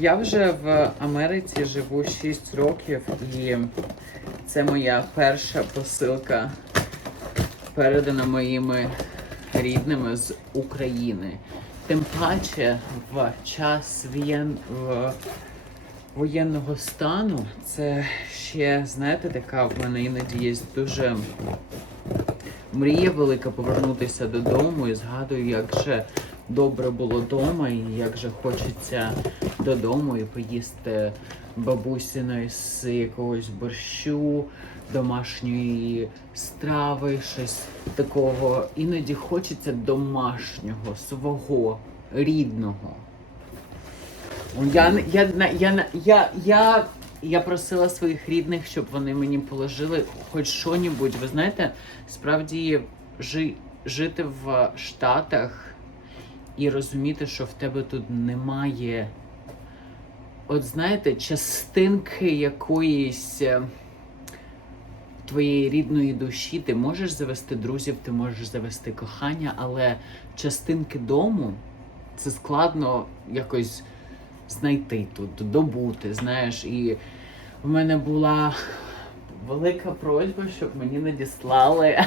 Я вже в Америці живу 6 років, і це моя перша посилка, передана моїми рідними з України. Тим паче в час воєн... в... воєнного стану це ще, знаєте, така в мене іноді є дуже мрія велика повернутися додому і згадую, як же добре було вдома, і як же хочеться додому і поїсти бабусіної з якогось борщу, домашньої страви, щось такого. Іноді хочеться домашнього, свого, рідного. Я, я, я, я, я, я, просила своїх рідних, щоб вони мені положили хоч що-небудь. Ви знаєте, справді жи, жити в Штатах і розуміти, що в тебе тут немає, от знаєте, частинки якоїсь е, твоєї рідної душі. Ти можеш завести друзів, ти можеш завести кохання, але частинки дому це складно якось знайти тут, добути, знаєш. І в мене була велика просьба, щоб мені надіслали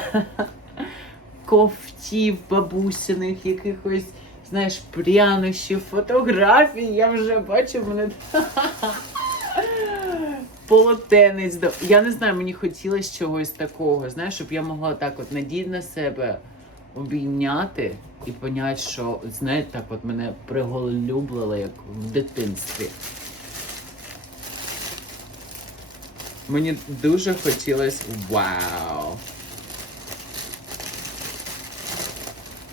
ковтів бабусиних, якихось, знаєш, прянощів, фотографій. Я вже бачу, мене полотенець. Я не знаю, мені хотілося чогось такого, знаєш, щоб я могла так от надіти на себе, обійняти і поняти, що, знаєте, так от мене приголюблили, як в дитинстві. Мені дуже хотілося вау.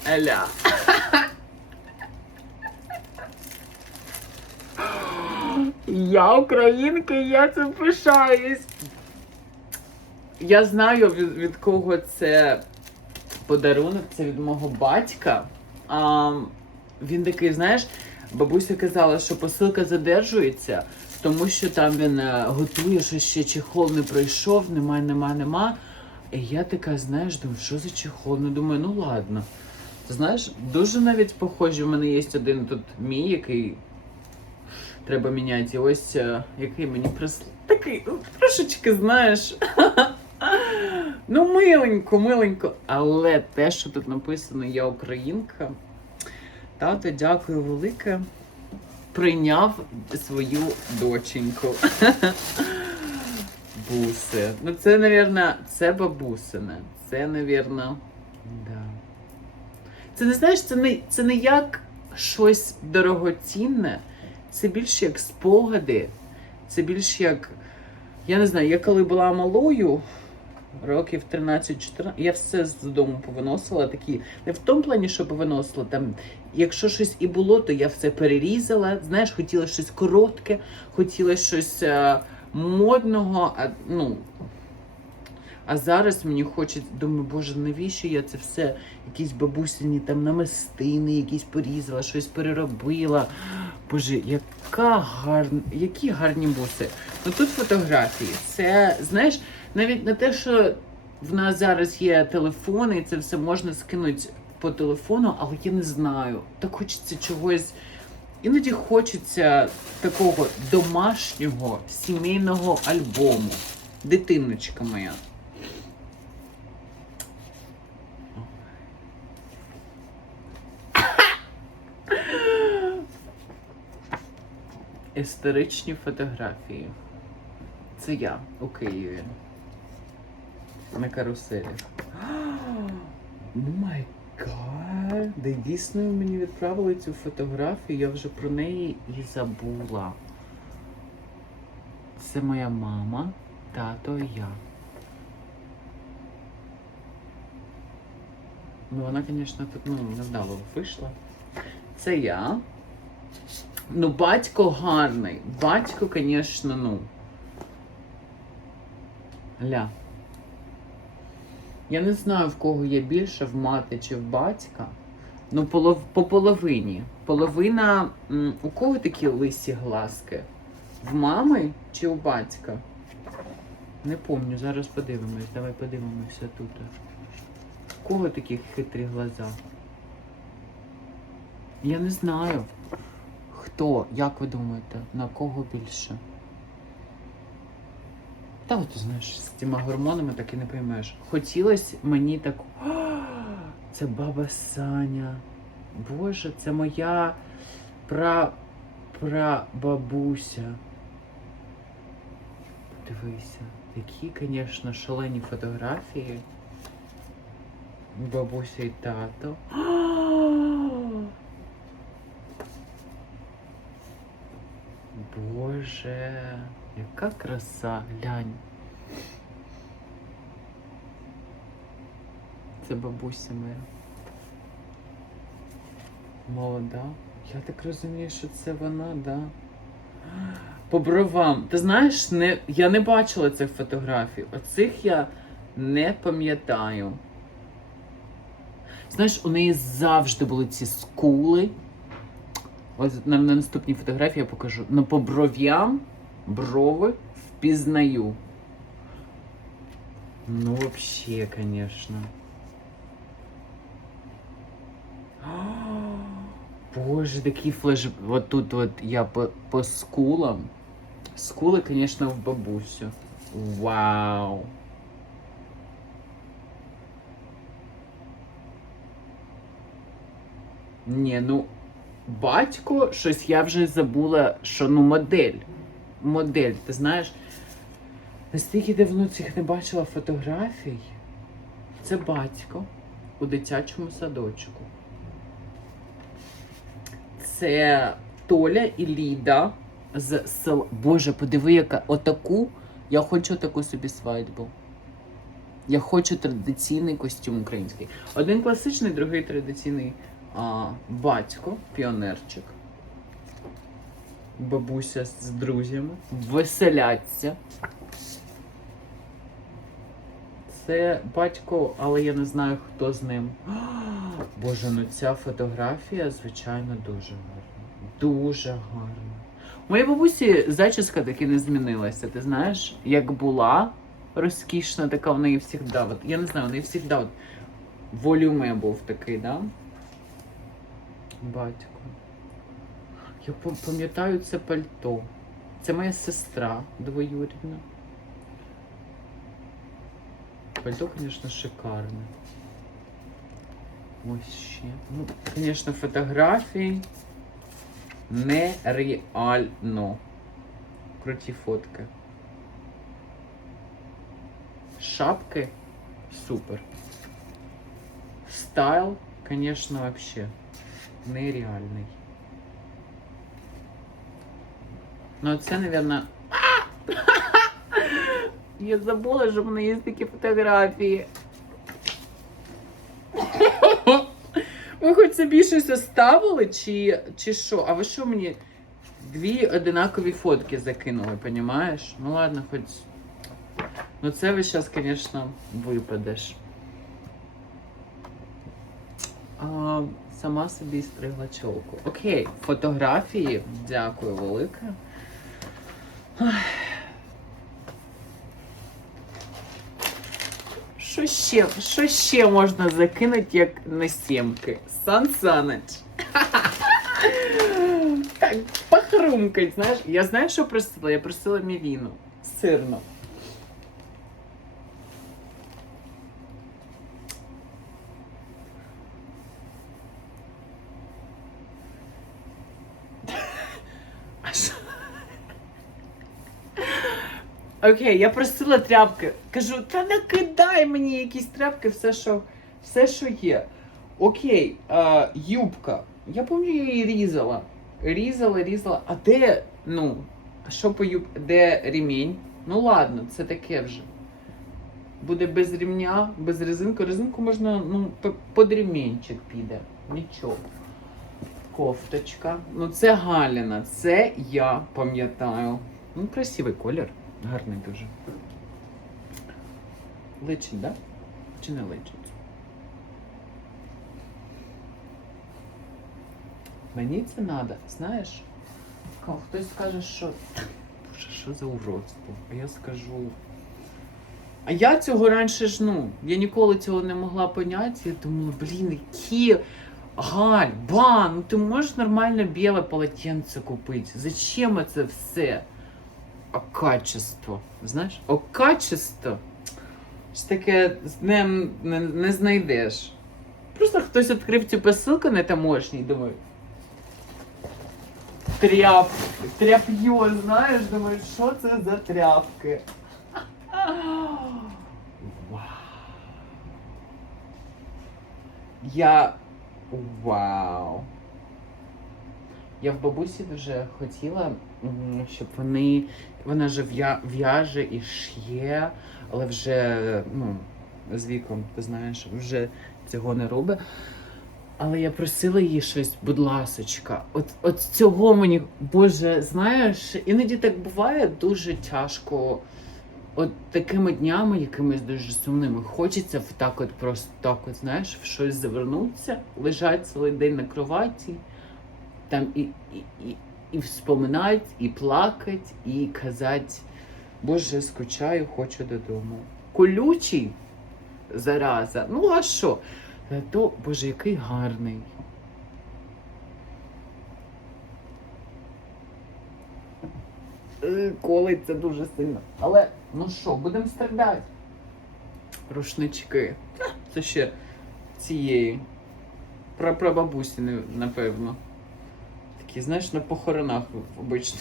Еля. Я українка, я цим пишаюсь. Я знаю від, від кого це подарунок, це від мого батька. А, він такий, знаєш, бабуся казала, що посилка задержується, тому що там він е, готує, що ще чехол не пройшов, нема, нема, нема. І я така, знаєш, думаю, що за чехол? Ну думаю, ну ладно. Знаєш, дуже навіть похожі. У мене є один тут мій, який треба міняти. Ось е, який мені прислав. Такий, ну, трошечки, знаєш. Ну, миленько, миленько. Але те, що тут написано Я українка. Тато, дякую велике. Прийняв свою доченьку. Буси. Ну, це, навірно, це бабусине. Це, навірно, да. Це не знаєш, це не, це не як щось дорогоцінне, це більше як спогади. Це більше як. Я не знаю, я коли була малою, років 13-14, я все з дому повиносила такі. Не в тому плані, що повиносила. Там, якщо щось і було, то я все перерізала. Знаєш, хотіла щось коротке, хотіла щось е, модного. А, ну, а зараз мені хочеться, думаю, боже, навіщо я це все, якісь бабусині там намистини, якісь порізала, щось переробила. Боже, яка гарна, які гарні буси. Ну тут фотографії. Це, знаєш, навіть не те, що в нас зараз є телефони, і це все можна скинути по телефону, але я не знаю. Так хочеться чогось. Іноді хочеться такого домашнього сімейного альбому. Дитиночка моя. Історичні фотографії. Це я у Києві. На каруселі. О май гад! Де дійсно мені відправили цю фотографію, я вже про неї і забула. Це моя мама, тато і я. Ну, вона, звісно, тут ну, невдало вийшла. Це я. Ну, батько гарний. Батько, звісно, ну. Ля. Я не знаю, в кого є більше, в мати чи в батька. Ну, полов... по половині. Половина. У кого такі лисі глазки? В мами чи у батька? Не пам'ятаю, зараз подивимось. Давай подивимося тут. У кого такі хитрі глаза? Я не знаю. Хто? Як ви думаєте? На кого більше? Та от ти знаєш, з цими гормонами так і не поймеш. Хотілося мені так. Це баба Саня. Боже, це моя пра... прабабуся. Подивися, які, звісно, шалені фотографії. Бабуся і тато. Боже, яка краса, глянь. Це бабуся моя. Молода. Я так розумію, що це вона, да. По бровам. Ти знаєш, не, я не бачила цих фотографій. Оцих я не пам'ятаю. Знаєш, у неї завжди були ці скули. Ось на, на наступній фотографії я покажу. Ну, по бров'ям брови впізнаю. Ну, вообще, конечно. Боже, такий флеш. Вот тут вот я по, по скулам. Скули, конечно, в бабусю. Вау. Ні, ну, батько, щось я вже забула, що ну модель. Модель, ти знаєш, настільки давно цих не бачила фотографій. Це батько у дитячому садочку. Це Толя і Ліда з села. Боже, подиви, яка отаку. Я хочу таку собі свадьбу. Я хочу традиційний костюм український. Один класичний, другий традиційний а, батько, піонерчик. Бабуся з друзями. Веселяться. Це батько, але я не знаю, хто з ним. Боже, ну ця фотографія, звичайно, дуже гарна. Дуже гарна. У моїй бабусі зачіска таки не змінилася. Ти знаєш, як була розкішна, така в неї завжди. От, я не знаю, у неї завжди от, волюме був такий, да? Батько. Я пам'ятаю це пальто. Це моя сестра двоюрідна. Пальто, звісно, шикарне. Ось ще. Ну, звісно, фотографії нереально. Круті фотки. Шапки супер. Стайл, звісно, вообще нереальний. Ну, це, наверное. Я забула, що в мене є такі фотографії. Ви хоч собі щось оставили, чи, чи що? А ви що мені дві одинакові фотки закинули, понімаєш? Ну ладно, хоч. Ну це ви зараз, звісно, випадеш. А, сама собі стригла чолку. Окей, фотографії. Дякую велике. Що ще, що ще можна закинути, як на сімки? Сан Саныч. Так, похрумкать, знаєш. Я знаю, що просила? Я просила мівіну. Сирну. Окей, я просила тряпки. Кажу, та накидай мені якісь тряпки, все, що, все, що є. Окей, а, юбка. Я пам'ятаю, я її різала. Різала, різала. А де, ну, що по юб... Де ремінь? Ну ладно, це таке вже. Буде без ремня, без резинки. Резинку можна, ну, під ремінчик піде. Нічого. Кофточка. Ну, це Галіна, це я пам'ятаю. Ну, красивий колір. Гарний дуже. Личить, да? Чи не личить? Мені це треба, знаєш? Хтось скаже, що. Боже, що за уродство? А я скажу. А я цього раніше ж, ну, я ніколи цього не могла поняти. Я думала, блін, які Галь, ба, ну ти можеш нормально біле полотенце купити. Зачем це все? А качество. Знаєш? О качество. Ж таке ним не, не знайдеш. Просто хтось відкрив цю посилку на таможні і думає. Тряп, тряп'є, знаєш, думаю, що це за тряпки? Вау. Я. Вау. Я в бабусі дуже хотіла, щоб вони. Вона же в'я- в'яже і шє, але вже ну, з віком, ти знаєш, вже цього не робить. Але я просила її щось, будь ласочка, от, от цього мені, Боже, знаєш, іноді так буває дуже тяжко. От такими днями, якимись дуже сумними, хочеться в так от просто так, от, знаєш, в щось завернутися, лежати цілий день на кроваті, там і, і, і, і вспоминати, і плакати, і казати, Боже, скучаю, хочу додому. Колючий зараза. Ну а що? Зато, Боже, який гарний. Е, Колиться дуже сильно. Але ну що, будемо страдати. Рушнички. Це ще цієї. Прапрабабусі, напевно. Такі, знаєш, на похоронах обично.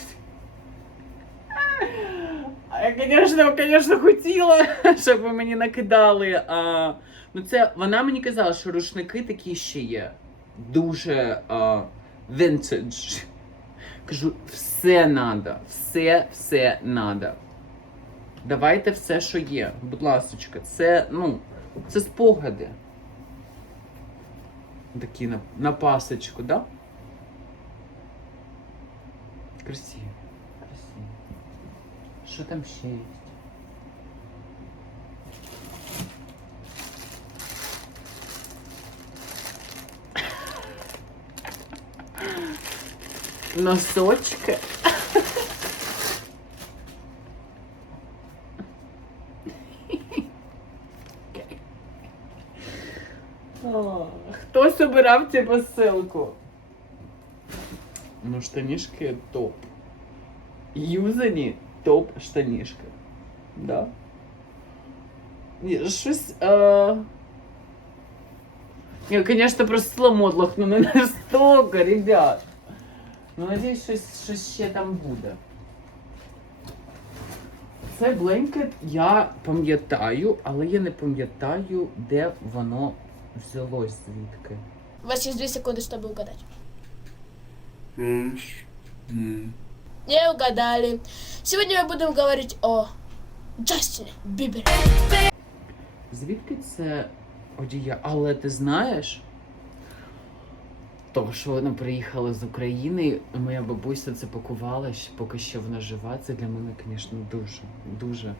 Я, звісно, звісно, хотіла, щоб ви мені накидали. А, ну це вона мені казала, що рушники такі ще є. Дуже а, vintage. Кажу, все надо, все, все надо. Давайте все, що є. Будь ласочка, це, ну, це спогади. Такі на, на пасочку, да? Красиво. Красиво. Що там ще є? Носочки. О, Хтось обирав цю посилку. Ну, штанішки топ. Юзані топ штанішки. Да? Щось. Ні, звісно, просто модлах, ну не настолько, ребят. Ну, надіюсь, щось, щось ще там буде. Це бленкет я пам'ятаю, але я не пам'ятаю, де воно взялось звідки. У вас есть две секунды, чтобы угадать. Не угадали. Сегодня мы будем говорить о Джастине Бибере. Звідки це одія? Але ти знаєш, то, що вона приїхала з України, моя бабуся це пакувала, поки що вона жива. Це для мене, звісно, дуже, дуже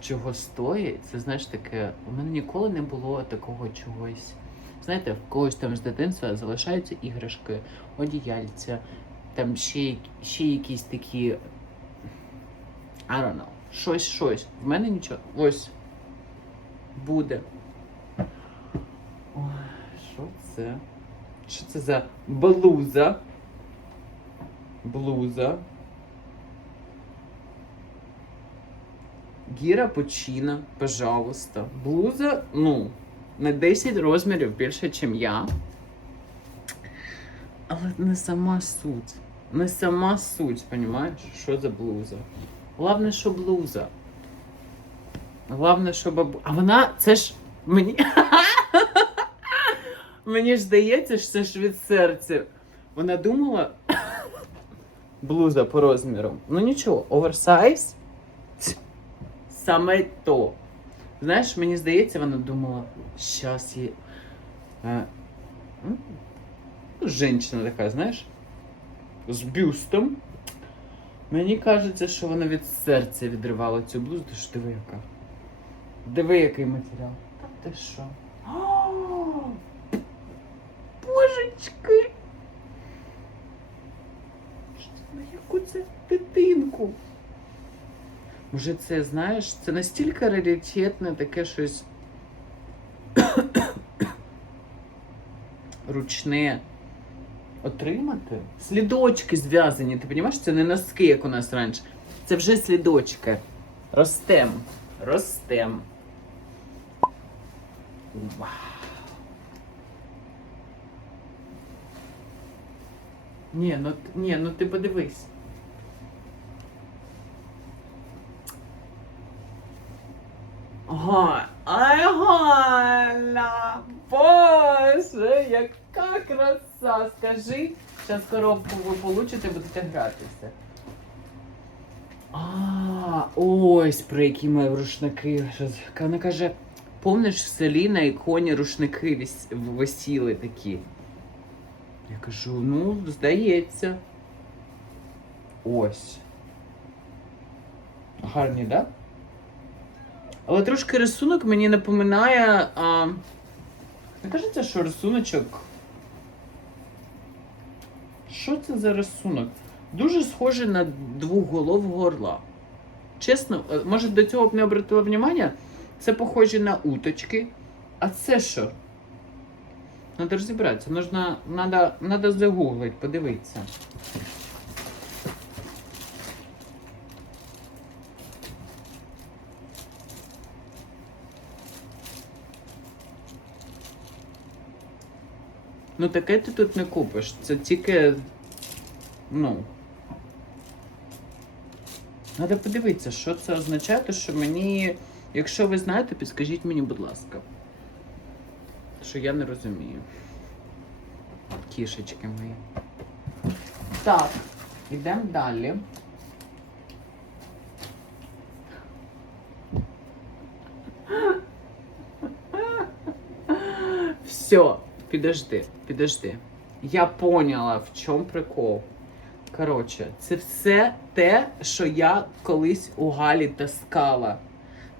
чого стоїть. Це знаєш таке, у мене ніколи не було такого чогось. Знаєте, в когось там з дитинства залишаються іграшки, одіяльця, там ще, ще якісь такі. I don't know. Щось, щось. В мене нічого. Ось буде. Що це? Що це за блуза? Блуза. Гіра Почіна, пожалуйста. Блуза, ну, на 10 розмірів більше, ніж я. Але не сама суть. Не сама суть, розумієш? Що за блуза? Головне, що блуза. Головне, що бабу. А вона, це ж мені. Мені ж здається, що це ж від серця. Вона думала. Блуза по розміру. Ну нічого, оверсайз. Саме то. Знаєш, мені здається, вона думала, щас є. Е, ну, Женщина така, знаєш, з бюстом. Мені кажеться, що вона від серця відривала цю блузу. Ти диви яка. Диви, який матеріал. Та ти що? Божечки! Що на яку це дитинку? Може, це, знаєш, це настільки раритетне таке щось ручне отримати. Слідочки зв'язані. Ти розумієш, це не носки, як у нас раніше. Це вже слідочки. Ростем. Ростем. Вау. Ні, ну, ні, ну ти подивись. Ага, ай, Галя! Боже, яка краса! Скажи, зараз коробку ви получите, будете гратися. А, ось про які ми рушники. Вона каже, помниш в селі на іконі рушники висіли такі. Я кажу, ну, здається. Ось. Гарні, так? Да? Але трошки рисунок мені напоминає. А... Не кажеться, що рисуночок. Що це за рисунок? Дуже схожий на двохголового орла. Чесно, е, може до цього б не обратила внимання? Це похоже на уточки. А це що? Надо розібратися. Нужно, надо, надо загуглить, подивитися. Ну таке ти тут не купиш. Це тільки. Ну. Треба подивитися, що це означає, то що мені. Якщо ви знаєте, підскажіть мені, будь ласка. Що я не розумію. Кішечки мої. Так, йдемо далі. Все, підожди, підожди. Я поняла, в чому прикол. Коротше, це все те, що я колись у Галі таскала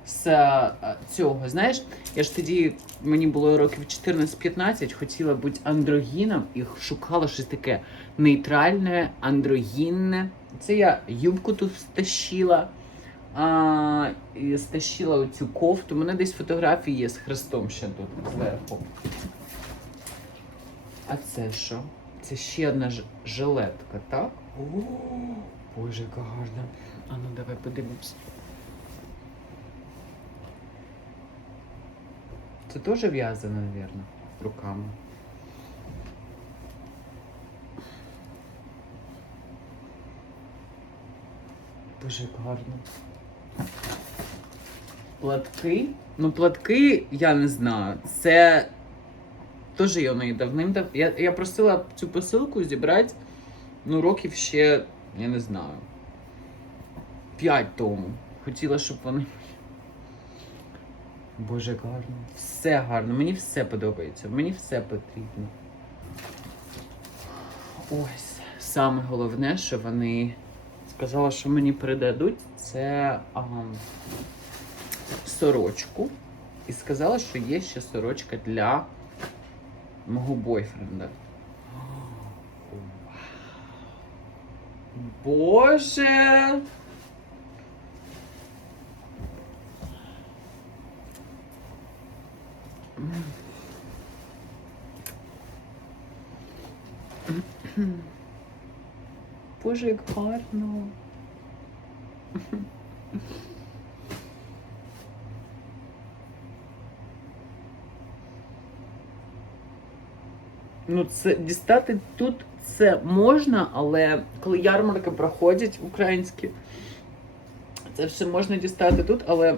з е, цього. Знаєш, я ж тоді, мені було років 14-15, хотіла бути андрогіном і шукала щось таке нейтральне, андрогінне. Це я юбку тут стащила. А, і стащила оцю кофту. У мене десь фотографії є з хрестом ще тут зверху. А це що? Це ще одна ж- жилетка, так? О, Боже, яка гарна. А ну давай подивимось. Це теж в'язано, мабуть, руками. Боже, як гарно. Платки. Ну, платки, я не знаю. Це теж я неї давним-дав. Я, я просила цю посилку зібрати, ну, років ще, я не знаю. П'ять тому. Хотіла, щоб вони. Боже, як гарно. Все гарно, мені все подобається, мені все потрібно. Ось, саме головне, що вони сказали, що мені передадуть, це ам, сорочку. І сказала, що є ще сорочка для мого бойфренда. Боже! Боже, як гарно. Ну, це дістати тут це можна, але коли ярмарки проходять українські, це все можна дістати тут, але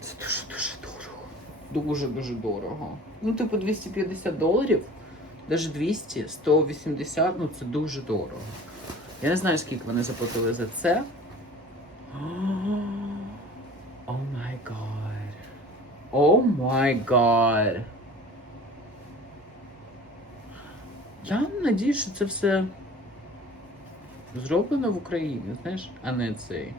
це дуже-дуже дорого. Дуже-дуже дорого. Ну, типу, 250 доларів, навіть 200, 180, ну це дуже дорого. Я не знаю, скільки вони заплатили за це. О май гад. О май гад. Я надію, що це все зроблено в Україні, знаєш, а не цей.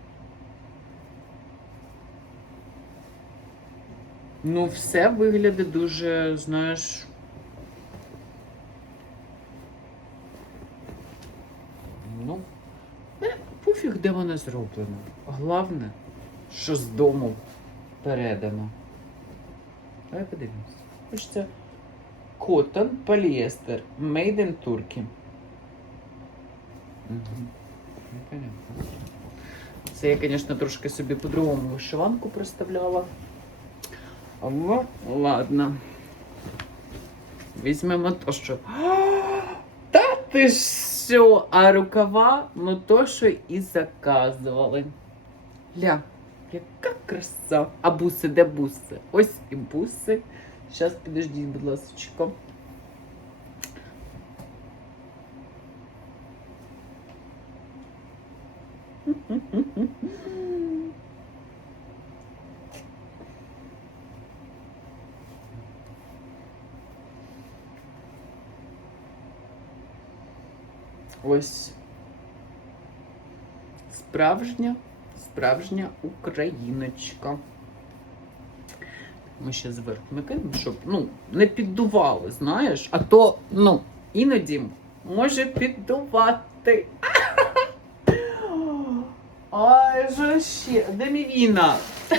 Ну, все виглядає дуже, знаєш. Ну, е, пофіг, де воно зроблено. Головне, що з дому передано. Давай подивимось. Хочеться Cotton Polyester Made in Turkey. Це я, звісно, трошки собі по-другому вишиванку представляла. Але ладно. Візьмемо то, що. Та ти ж що? А рукава, ну то, що і заказували. Ля, яка краса. А буси, де буси? Ось і буси. Зараз підождіть, будь ласка. Ось справжня, справжня україночка. Ми ще зверху накинемо, щоб ну, не піддували, знаєш, а то ну, іноді може піддувати. Ай, що ще? Де мій віна?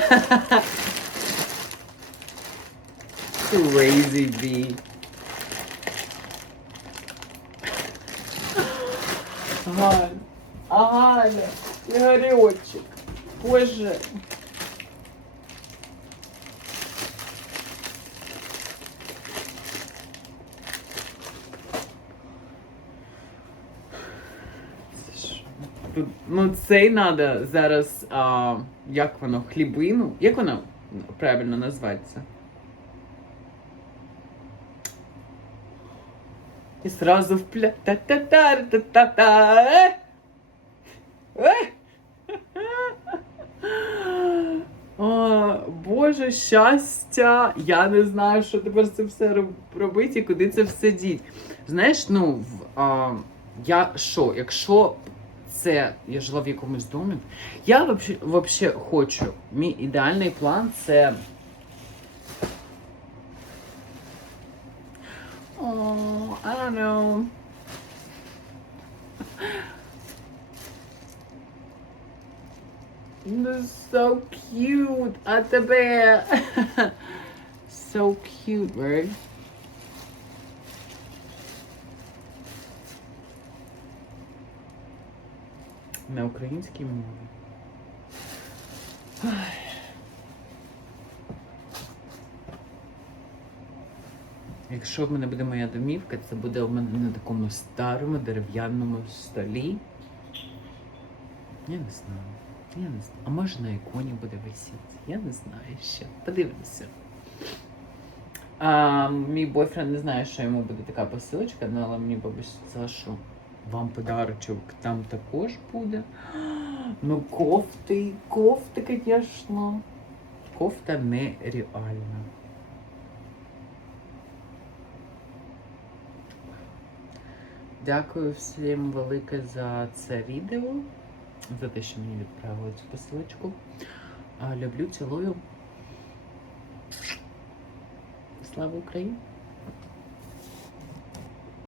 Crazy bee. Галя, а Галя, Ігорьочек, боже. Це що? Тут, ну, цей треба зараз, а, як воно, хлібину? Як воно правильно називається? І сразу впля... та та та та та та е! Е! О, Боже щастя! Я не знаю, що тепер це все роб- робити і куди це все діть. Знаєш, ну, в, а, я що, якщо це я жила в якомусь домі, я вообще хочу. Мій ідеальний план це. Oh, I don't know. This is so cute. А тебе. so cute, right? На українській мові. Якщо в мене буде моя домівка, це буде в мене на такому старому дерев'яному столі. Я не знаю. Я не знаю. А може на іконі буде висіти. Я не знаю ще. Подивимося. А, мій бойфренд не знає, що йому буде така посилочка, ну, але мені бабуся сказала, що вам подарочок там також буде. Ну, кофти, кофти, звісно. Кофта нереальна. Дякую всім велике за це відео, за те, що мені відправили цю посилочку. Люблю, цілую. Слава Україні!